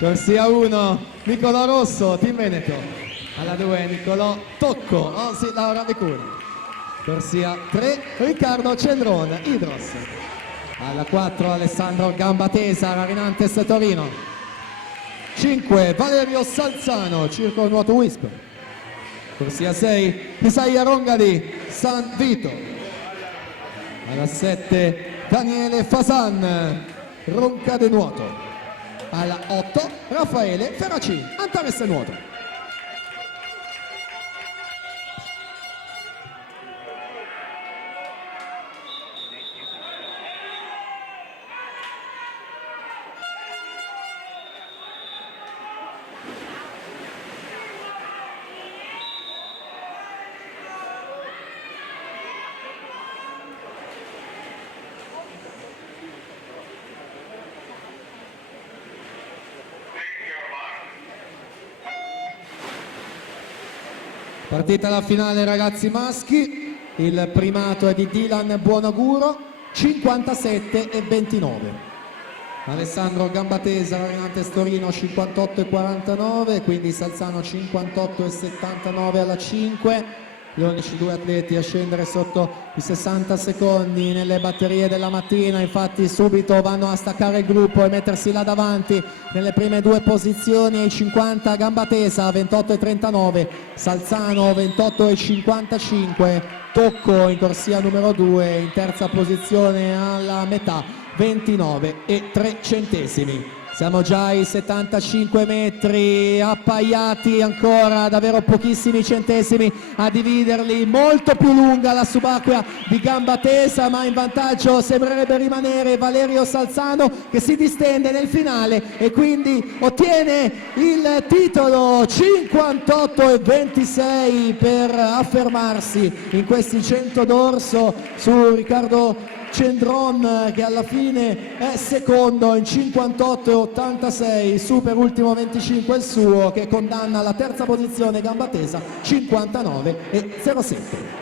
Corsia 1 Nicolò Rosso, Team Veneto. Alla 2 Nicolò Tocco, Osi Laura Becuni. Corsia 3 Riccardo Cendron, Idros. Alla 4 Alessandro Gambatesa, Rarinantes Torino. 5 Valerio Salzano, Circolo Nuoto Wisp. Corsia 6 Isaia Rongadi, San Vito. Alla 7 Daniele Fasan, Roncade Nuoto. Alla 8 Raffaele Ferracini, Antares Nuoto. Partita alla finale ragazzi maschi, il primato è di Dylan Buonauguro, 57-29. Alessandro Gambatesa, Rarinantes Torino 58-49, quindi Salzano 58-79 alla 5. Gli unici due atleti a scendere sotto i 60 secondi nelle batterie della mattina, infatti subito vanno a staccare il gruppo e mettersi là davanti nelle prime due posizioni ai 50 Gambatesa 28-39, Salzano 28-55, Tocco in corsia numero 2 in terza posizione alla metà 29,3. Siamo già ai 75 metri, appaiati ancora, davvero pochissimi centesimi a dividerli, molto più lunga la subacquea di Gambatesa, ma in vantaggio sembrerebbe rimanere Valerio Salzano che si distende nel finale e quindi ottiene il titolo 58-26 per affermarsi in questi 100 d'orso su Riccardo Cendron, che alla fine è secondo in 58,86, super ultimo 25 il suo, che condanna alla terza posizione Gambatesa 59,07.